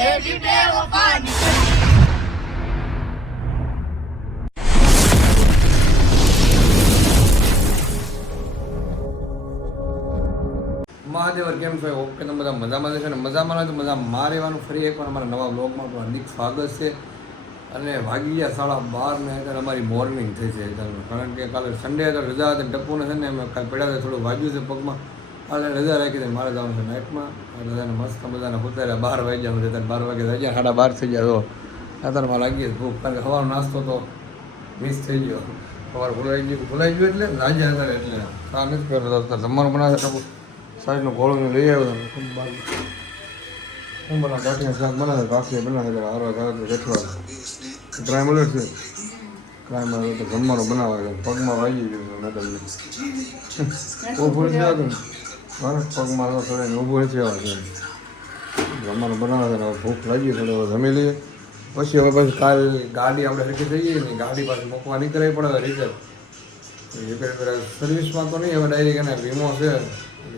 Baby બેવફાની મહાદેવર કેમ છો? Okay તમે બધા મજામાં છે ને? મજામાં તો મજા મારે રહેવાનું. ફરી એકવાર અમારા નવા બ્લોગમાં તો હાર્દિક સ્વાગત છે. અને વાગી ગયા 12:30 ને અત્યારે અમારી મોર્નિંગ થઈ છે એકદમ. કારણ કે કાલે સન્ડે હતો, રજા હતી. ટપ્પુને છે ને અમે કાલે પડ્યા હતા, થોડું વાગ્યું છે પગમાં. કાલે રજા રાખી હતી, મારે જવાનું છે નાઇટમાં. રજાને મસ્ત મજાને ઉતાર્યા 12 વાગ્યા સુધી. અત્યારે 12 વાગે વાગ્યા, 12:30 થઈ ગયા. તો અત્યારમાં લાગી ભૂખ, કારણ કે સવારનો નાસ્તો તો મિસ થઈ ગયો. સવાર ભૂલાઈ ગયું એટલે રાજા હતા એટલે આ નથી કરતો. અત્યારે જમવાનું બનાવે છે ટપ્પુ. સાઈડનું ગોળું લઈ આવ્યો હતો. હું બનાવે ગાંઠિયા શાક બનાવે, કાફી બનાવે, હારવા ગાળો રેઠવા ક્રાઇમ અલર્ટ છે. ક્રાઇમ તો જમવાનું બનાવે છે. પગમાં વાગી ગયું છે મેડમને. ઊભું નથી આવતું મારે, પગમાં થોડા ઊભું નથી આવે છે. જમવાનું બનાવે છે. હવે ભૂખ લાગી થોડી, હવે જમી લઈએ. પછી હવે કાલ ગાડી આપણે હરખી થઈ ગઈ ને, ગાડી પાછી મૂકવા નીકળવી પડે રિઝલ્ટ. સર્વિસમાં તો નહીં, હવે ડાયરેક્ટ એને વીમો છે,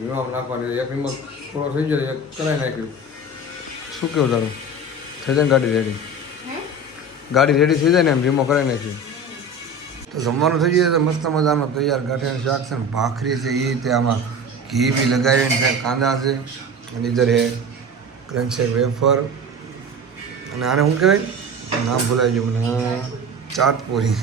વીમો નાખવાની. એક વીમો પૂરો થઈ ગયો, એક કરાવી નાખ્યું. શું કેવું તારું? થઈ જાય ને ગાડી રેડી? ગાડી રેડી થઈ જાય ને એમ વીમો કરાવી નાખ્યું. તો જમવાનું થઈ જાય તો મસ્ત મજાનો તૈયાર ગાંઠિયાનું શાક છે ને, ભાખરી છે એ તે આમાં ઘી બી લગાવીને છે, કાંદા છે, અને ઇધર હે ક્રંચ છે, વેફર, અને આને શું કહેવાય, નામ ભૂલાઈ ગયું મને, ચાટપુરી.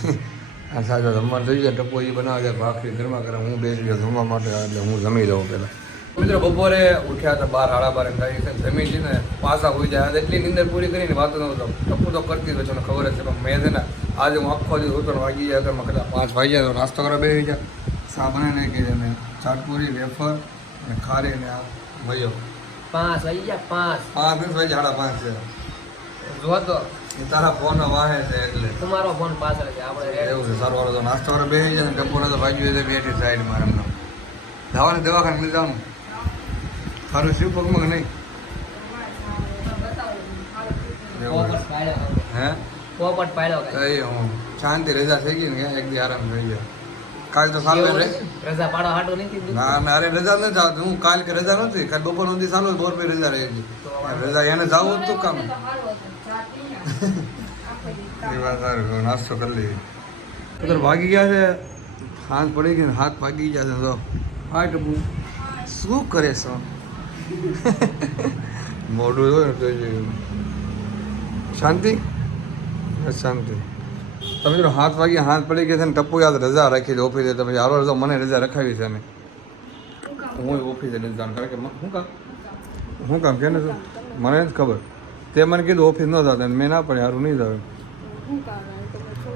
આ સાથે જમવાનું થઈ જાય. ટપ્પુ એ બનાવે છે ભાખરી ગરમા ગરમ. હું બેસી ગયો જમવા માટે, એટલે હું જમી દઉં પહેલાં. મિત્રો બપોરે ઉઠ્યા હતા 12 સાડા 12 જમી છે ને પાછા હોઈ જાય. એટલી નીંદર પૂરી કરીને વાતો નહોતો. ટપ્પુ તો કરતી હોય છે, મને ખબર જ છે. પણ મેં છે ને આજે હું આખો દિવસ હોતો ને વાગી ગયા હતા. કદાચ 5 વાગ્યા તો નાસ્તો કરવા બેસી ગયા. સા બનાવી નાખી છે ને, ચાટપુરી, વેફર અને ખારી ને આ ભયો 5 વાગી ગયા. 5 વાગ્યા 5:30 છે. જો તો એ તારા ફોન વાહે છે એટલે તમારો ફોન પાછળ છે. આપણે એવું છે. સારું વાળો તો નાસ્તો કરવા બેસી જાય ને, ટપ્પુને તો વાગ્યું છે બેઠી સાઈડમાં એમને. જવાનું દવાખાને લઈ જવાનું. સારું શિવ પગમાં કે નહીં? હે પોપટ પાડ્યો કઈ હું શાંતિ રજા થઈ ગઈ ને, એક દી આરામ થઈ ગયો. કાલ તો સારું રે રજા પાડો હાટો નથી. ના ના, અરે રજા નથી આવતી. હું કાલ કે રજા નથી, કાલ બપોર સુધી ચાલુ, બોર પછી રજા રહી ગઈ. રજા એને જવું હતું કામ. એ વાત સારું, નાસ્તો કરી લઈએ. તો ભાગી ગયા છે, હાથ પડી ગઈ ને, હાથ ભાગી ગયા છે. તો હા ટપુ શું કરે છો? મોઢું હોય ને તો શાંતિ શાંતિ. તમે જો હાથ વાગી, હાથ પડી ગયા છે ને, ટપ્પુ યાદ રજા રાખી દે ઓફિસે. તમે હારો રજો, મને રજા રખાવી છે ને. હું ઓફિસે નથી જવાનું, કારણ કે શું કામ કે ને મને નથી ખબર. તે મને કીધું ઓફિસ ન જતા, મેં ના પડે, સારું નહીં જાવ.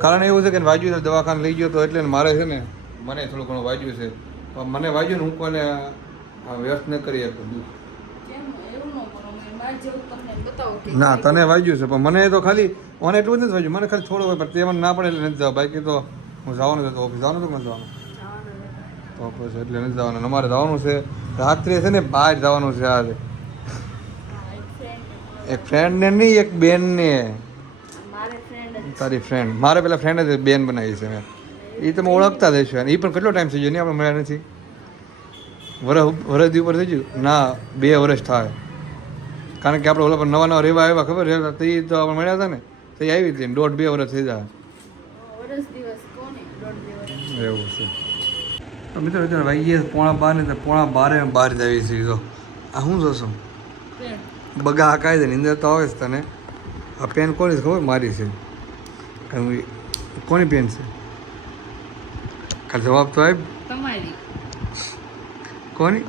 કારણ એવું છે કે વાગ્યું છે, દવાખાને લઈ ગયો તો એટલે મારે છે ને, મને થોડું ઘણું વાગ્યું છે. પણ મને વાગ્યું ને, હું કોને વ્યસ્ત ન કરી શકું. ના તને વાગ્યું છે, પણ મને તો ખાલી મને એટલું જ નથી વાગ્યું. મને ખાલી થોડું હોય, પણ તે મને ના પડે એટલે નથી જવા. બાકી તો હું જવાનું છે, તો ઓફિસ જવાનું હતું, મને જવાનું તો પછી એટલે નથી જવાનું. અમારે જવાનું છે રાત્રે છે ને, બહાર જવાનું છે આજે. એક ફ્રેન્ડને નહીં, એક બેનને. તારી ફ્રેન્ડ, મારે પેલા ફ્રેન્ડ જ બેન બનાવી છે મેં. એ તમે ઓળખતા જ હશો. એ પણ કેટલો ટાઈમ થઈ ગયો નહીં આપણે મળ્યા નથી. વરસથી ઉપર થઈ ગયું ના, 2 વર્ષ થાય. કારણ કે આપણે ઓલા પર નવા રહેવા આવ્યા, ખબર છે તો એ તો આપણે મળ્યા હતા ને, તો એ આવી હતી. 1.5-2 વર્ષ થઈ જાય એવું છે. તો મિત્રો અત્યારે વાગીએ 11:30 ને, 11:30 બહાર જ આવી છે. તો આ શું જોશો? બગા હાકાય છે, નીંદર તો આવે છે તને. આ પેન કોની ખબર? મારી છે. કોની પેન છે? ખાલી જવાબ તો આપ. કોની?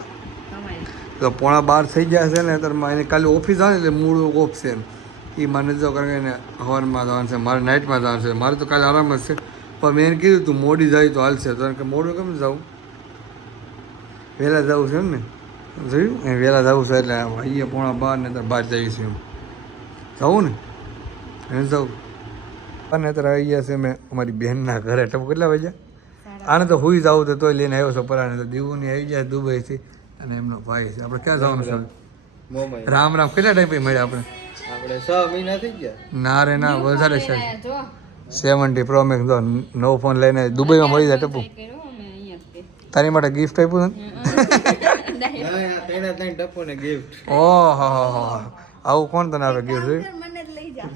તો 11:30 થઈ ગયા છે ને. અત્યારે એને કાલે ઓફિસ આવે એટલે મૂળ ઓફ છે. એ મારે નથી જવું, કારણ કે એને હવારમાં જવાનું છે, મારે નાઇટમાં જવાનું છે. મારે તો કાલે આરામ જ છે. પણ મેં એને કીધું તું મોડી જાય તો હાલશે, કારણ કે મોડું કેમ જવું, વહેલા જવું છે એમ ને. જોયું એ વહેલા જવું છે એટલે અહીંયા 11:30 ને અત્યારે બહાર જઈએ છીએ. જવું ને એને જવું. અને અત્યારે આવી ગયા છે મેં અમારી બહેનના ઘરે. ટપુ કેટલા વાગ્યા? આને તો હુઈ જવું તો તોય લઈને આવ્યો છો પરાણે. તો દીવુની આવી જાય દુબઈથી, અને એમનો ભાઈ છે. આપણે ક્યાં જવાનું છે? રામ રામ. કેટલા ટાઈમ પછી મળ્યા આપણે? 6 મહિના થઈ ગયા. ના રે ના, વધારે છે. 70 Pro Max તો નવો ફોન લઈને દુબઈમાં મળી જાય. ટપુ તારી માટે ગિફ્ટ આપ્યું ને? ટપ્પુને ગિફ્ટ. ઓહો આવું કોણ તને આવે ગયું છે મને જ લઈ જા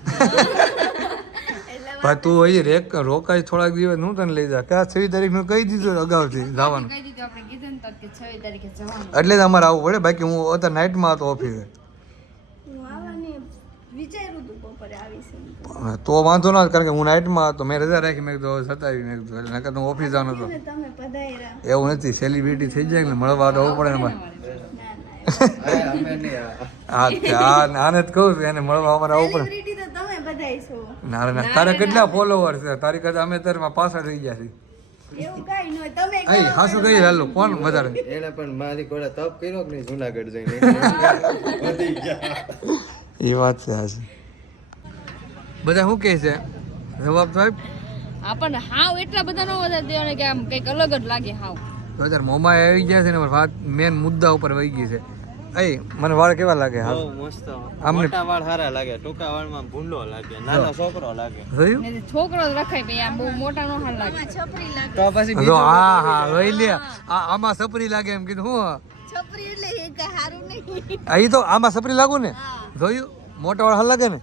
ભાઈ તું અહીં રોકાય થોડાક દિવસ હું તને લઈ જા કે 6 તારીખનું કહી દીધું અગાઉથી જવાનું કહી દીધું આપણે કીધું ને તો કે 6 તારીખે જવાનું એટલે જ અમારે આવવું પડે બાકી હું અત્યારે નાઇટમાં હતો ઓફિસે હું આવવાની વિચાર્યું હતું બપોરે આવીશ એમ. તો વાંધો ના કારણ કે હું નાઇટમાં હતો મેં રજા રાખી મેં કીધું સતાવી મેં કીધું એટલે નકર હું ઓફિસ જવાનો હતો અને તમે પધાર્યા એવું નથી સેલિબ્રિટી થઈ જાય ને મળવા તો આવવું પડે ને અમારે અમે નહીં આને જ કહું છું એને મળવા અમારે આવવું પડે સેલિબ્રિટી તો તમે બધાય છો ના તારે કેટલા ફોલોવર છે તારી કરતા અમે તારમાં પાછળ રહી ગયા છીએ એવું કાંઈ ન હોય તમે અહીં હાસુ કઈ હાલો કોણ વધારે એને પણ મારી કોડા તપ કર્યો કે નહીં જુનાગઢ જઈને વધી ગયા એ વાત છે હાસુ બધા શું કહે છે જવાબ સાહેબ આપણને હાવ એટલા બધા નો વધારે દેવાને કે આમ કંઈક અલગ જ લાગે હાવ અત્યારે મોમાં આવી ગયા છે ને વાત મેન મુદ્દા ઉપર વહી ગઈ છે અય મને વાળ કેવા લાગે હા મસ્ત આમને મોટા વાળ સારા લાગે ટૂંકા વાળમાં ભૂંડો લાગે નાનો છોકરો લાગે જોયું ને છોકરો જ રખાય ભાઈ આમ બહુ મોટા નો હાલ લાગે છપરી લાગે તો પછી જો હા લઈ લે આમાં સપરી લાગે એમ કીધું હું છપરી એટલે એ કઈ સારું નહીં અહીં તો આમાં સપરી લાગુ ને જોયું મોટા વાળ હાલ લાગે ને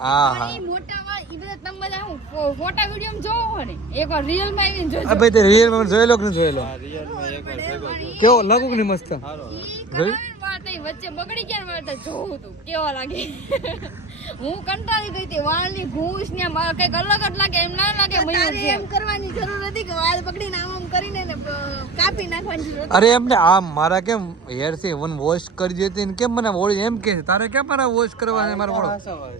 હા હા ઈ મોટા વાળ ઈ બધા તમે બધા હું ફોટા વિડીયો જોવો હો ને એકવાર રિયલ માં આવીને જોજો ભાઈ તે રિયલ માં જોયેલો કે નહીં જોયેલો રિયલમાં એકવાર ભેગો થયો. કેવો લાગુ કે નહીં મસ્ત સારો જોયું વાત એ વચ્ચે બગડી ગયા ને મારે તો જોવું તું કેવા લાગે હું કંટાળી ગઈ હતી વાળની ઘૂંસ ને મારે કઈક અલગ જ લાગે એમ ના લાગે મયુર તારે છે એમ કરવાની જરૂર હતી કે વાળ પકડીને આમ કરીને ને કાપી નાખવાની જરૂર અરે એમને આમ મારા કેમ હેર છે વન વોશ કરી દેતી ને કેમ મને ઓળી એમ કે છે તારે કેમ મારા વોશ કરવા છે મારા ઓળો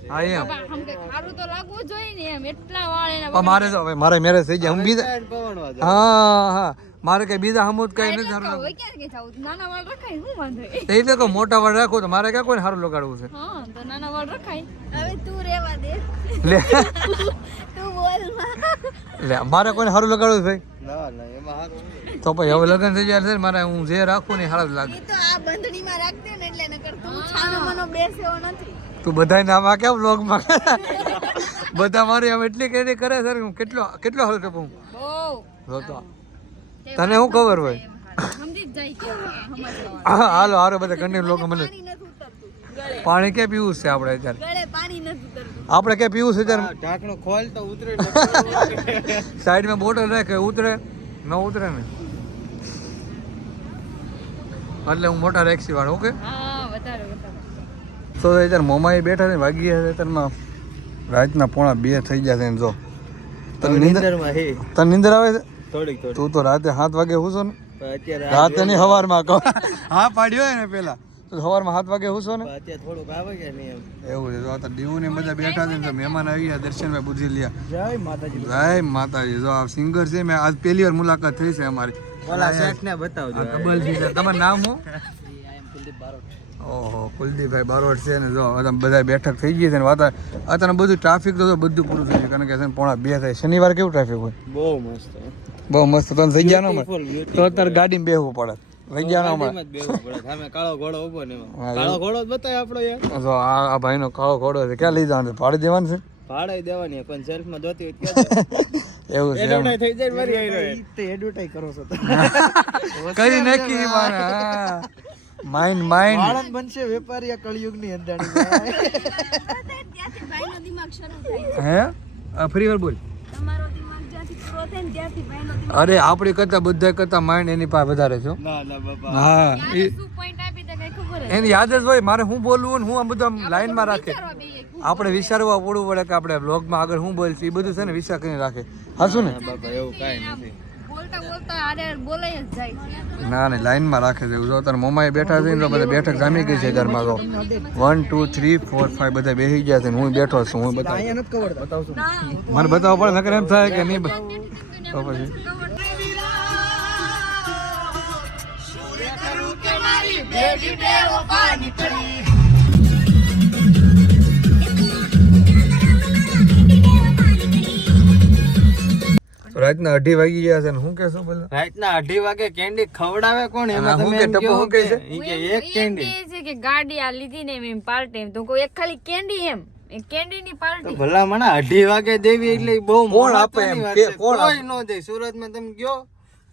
હા એમ આમ કઈક સારું તો લાગવું જોઈએ ને એમ એટલા વાળ એના પણ મારે તો હવે મારે મેરેજ થઈ ગયા હું બીજા પવનવા હા હા મારે કઈ બીજા હમુદ કઈ નથી સારું હોય ક્યાં કે જાવ નાના વાળ રખાય શું વાંધો એ? લાગતું એટલે કહું મોટા વાળ રાખો તો મારે ક્યાં કોઈને સારું લગાડવું છે હા તો નાના વાળ રખાય હવે તું રેવા દે લે તું બોલ માં લે મારે કોઈને સારું લગાડવું છે ભાઈ ના ના એમાં સારું નહીં. તો પછી હવે લગ્ન થઈ જાય છે ને મારે હું જે રાખું ને સારા જ લાગે ઈ તો આ બંધણીમાં રાખજે ને એટલે નકર તું છાનો મનો બેસ્યો નથી તું બધાને આમાં કેમ વ્લોગમાં બધા મારી આમ એટલી કેરી કરે છે હું કેટલો હાલ કપું બહુ જોતો તને શું ખબર હોય સમજી જ જાય કે સમજવા હા હાલો હારો બધા કન્ટિન્યુ લોકો મને પાણી નથી ઉતરતું ગળે પાણી ક્યાં પીવું છે આપણે અત્યારે ગળે પાણી નથી ઉતરતું આપણે ક્યાં પીવું છે આ અત્યારે ઢાંકણું ખોલ તો ઉતરે ને. સાઈડમાં બોટલ રાખે ઉતરે ન ઉતરે ને એટલે હું મોટા રેક્સી વાળો ઓકે હા વધારે તો અત્યારે મોમાએ બેઠા છે વાગી ગયા છે અત્યારમાં રાતના 1:30 થઈ ગયા છે ને જો તને નીંદર નીંદરમાં હે તને નીંદર આવે છે થોડીક થોડીક તું તો રાતે 7 વાગે હુંશો ને પણ અત્યારે રાતે નહીં સવારમાં કહો હા પાડ્યો હોય ને પેલા તો સવારમાં 7 વાગે હુંશો ને અત્યારે થોડુંક આવે કે નહીં એમ એવું છે જો આ તો દીવું ને બધા બેઠા છે ને તો મહેમાન આવી ગયા દર્શનભાઈ બુજી લ્યા જય માતાજી જય માતાજી જો આ સિંગર છે મેં આજ પહેલી વાર મુલાકાત થઈ છે અમારી ઓલા શેઠ ને બતાવજો આ ડબલ સિંગર તમારું નામ હું ઓહો કુલદીપભાઈ બારોટ છે ને જો બધા બધા બેઠક થઈ ગઈ છે ને વાતા અત્યારે બધું ટ્રાફિક તો બધું પૂરું થઈ ગયું કારણ કે છે ને 1:30 થાય શનિવાર કેવું ટ્રાફિક હોય બહુ મસ્ત બહુ મસ્ત તને થઈ ગયા ને Beautiful, તો અત્યારે ગાડીમાં બેસવું પડે થઈ ગયા ને ગાડીમાં જ બેસવું પડે. સામે કાળો ઘોડો ઊભો ને એમાં. હા, કાળો ઘોડો જ બતાય આપણો યાર જો આ ભાઈનો કાળો ઘોડો છે ક્યાં લઈ જવાનું છે ભાડે દેવાનું છે ભાડે દેવાની પણ સેલ્ફમાં જોતી હોય ક્યાં એવું છે એમ. એડવર્ટાઈઝ થઈ જાય ને મારી હારે. કરો છો તો કરી નાખી માઇન્ડ બનશે વેપારી કળિયુગની અંદાણી ત્યાંથી ભાઈનો દિમાગ શરૂ થાય હે ફરી વાર બોલ તમારો દિમાગ જ્યાંથી પૂરો થાય ને ત્યાંથી ભાઈનો દિમાગ અરે આપણી કરતા બધા કરતા માઇન્ડ એની પાસે વધારે છે હો. ના ના બાપા હા એ શું પોઈન્ટ આપી દે કઈ ખબર જ એની યાદ જ હોય મારે હું બોલવું ને હું આ બધું આમ લાઈનમાં રાખે કરવા બેહીએ. આપણે વિચારવા પડવું પડે કે આપણે બ્લોગમાં આગળ શું બોલશું એ બધું છે ને વિચાર કરીને રાખે હાશું ને બાપા એવું કાંઈ નથી બોલતા બોલતા આરે બોલાય જ જાય છે. ના ને લાઈનમાં રાખે છે જો તાર મમ્માએ બેઠા છે ને તો બધા બેઠક જામી ગઈ છે ઘરમાં તો 1 2 3 4 5 બધા બેસી ગયા છે ને હું બેઠો છું હું બતાવું મને બતાવવા પડે નકર એમ થાય કે નહીં તો પછી તો રાતના 2:30 વાગી ગયા છે ને શું કહેશો પેલા રાતના 2:30 વાગે કેન્ડી ખવડાવે કોણ હા, એમાં હું તમે કે એમ ટપ્પુ કહો હું કહે છે? ઈ કે એક એમ કેન્ડી કહે છે કે ગાડી આ લીધી ને એમ પાર્ટી એમ તો કોઈ એક ખાલી કેન્ડી એમ એ કેન્ડી ની તો પાર્ટી ભલા મને 2:30 વાગે દેવી એટલે ઈ બહુ કોણ આપે મહત્વની એમ? વાત કે છે. કોણ કોઈ નો દે સુરતમાં તમે ગયો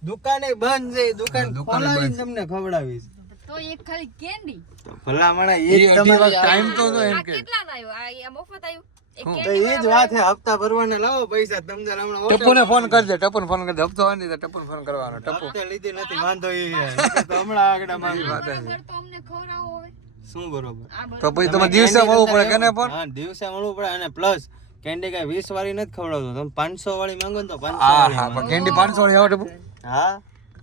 દુકાને બંધ છે દુકાન દુકાને ખોલાવીને બંધ. તમને ખવડાવીશ તો એક ખાલી કેન્ડી ભલામણા એ એ જ અઢી તમારી ટાઈમ તો હતો એમ આ કે કેટલા ના આવ્યો આ મફત આવ્યું એક હું? તો કેન્ડી એ જ વાત છે હપ્તા ભરવાના લાવો પૈસા તમને હમણાં ટપ્પુને ફોન કરજે ટપ્પુને ફોન કરજે હપ્તો હોય ને તો ટપ્પુને ફોન કરવાનો ટપ્પુ હપ્તે લીધી નથી વાંધો એ છે. તો હમણાં આગળ માંગી વાત બરોબર તો અમને ખવડાવો હવે શું બરોબર આ બરોબર તો પછી તમે દિવસે મળવું પડે કેને પણ હા દિવસે મળવું પડે અને પ્લસ કેન્ડી કઈ 20 વાળી નથી ખવડાવતો તમે 500 વાળી માંગો ને તો 500 હા વાળી હા માંગો. પણ કેન્ડી 500 વાળી આવે ટપ્પુ હા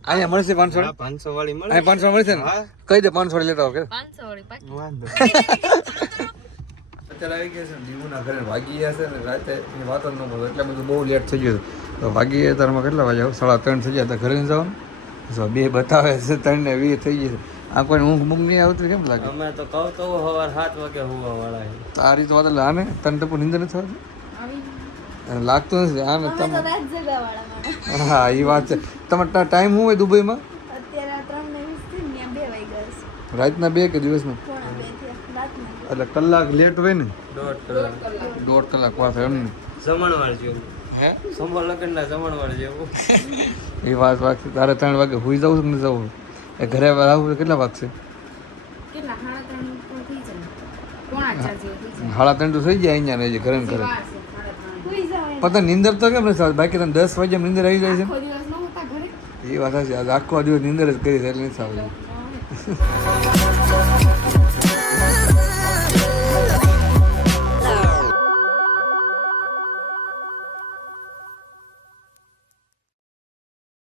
અહીંયા મળશે 500 હા 500 વાળી મળે અહીં 500 મળશે ને હા. કહી દે 500 વાળી લેતા આવો કે 500 વાળી પાકી વાંધો અત્યારે આવી ગયા છે દીવુના ઘરે વાગી ગયા છે ને રાતે એની વાત જ ન મળે એટલે બધું બહુ લેટ થઈ ગયું તો વાગી ગયા તારમાં કેટલા વાગ્યા 3:30 થઈ ગયા તો ઘરે જવાનું જો 2 બતાવે છે 3 ને 20 થઈ ગઈ છે આ કોઈ ઊંઘ બૂંઘ નહીં આવતી કેમ લાગે અમે તો કહું તો સવાર 7 વાગે હોવા વાળા છે. તારી તો વાત એટલે આને તને ટપુ નીંદર નથી આવતી આવી લાગતું નથી આને અમે તો તમે રાત જગાવાળા માણસ. હા એ વાત છે તમારે ટાઈમ શું હોય દુબઈમાં અત્યારે 3:20 થી ને 2 વાગ્યા છે. રાતના 2 કે દિવસના 1:30 થયા રાતના. એટલે કલાક લેટ હોય ને 1.5 કલાક 1.5 કલાક વાત એમ ને જમણવાર જેવું હે સમર લગ્નના જમણવાર જેવું એ વાત વાગશે તારે 3 વાગે સુઈ જવું છે કે નહીં જવું એ ઘરે આવું કેટલા વાગશે કેટલા 3:30 તો થઈ જાય પોણા 4 જેવું થઈ 3:30 તો થઈ જાય અહીંયા ને ઘરે ને ઘરે જાય વાર છે 3:30 સુઈ જાવ એમ. પતા નીંદર તો કેમ નથી આવતી? બાકી તને 10 વાગે નીંદર આવી જાય આખો દિવસ ન હોતા ઘરે છે એ વાત સાચી આજ આખો દિવસ નીંદર જ કરી છે એટલે નથી આવતી તો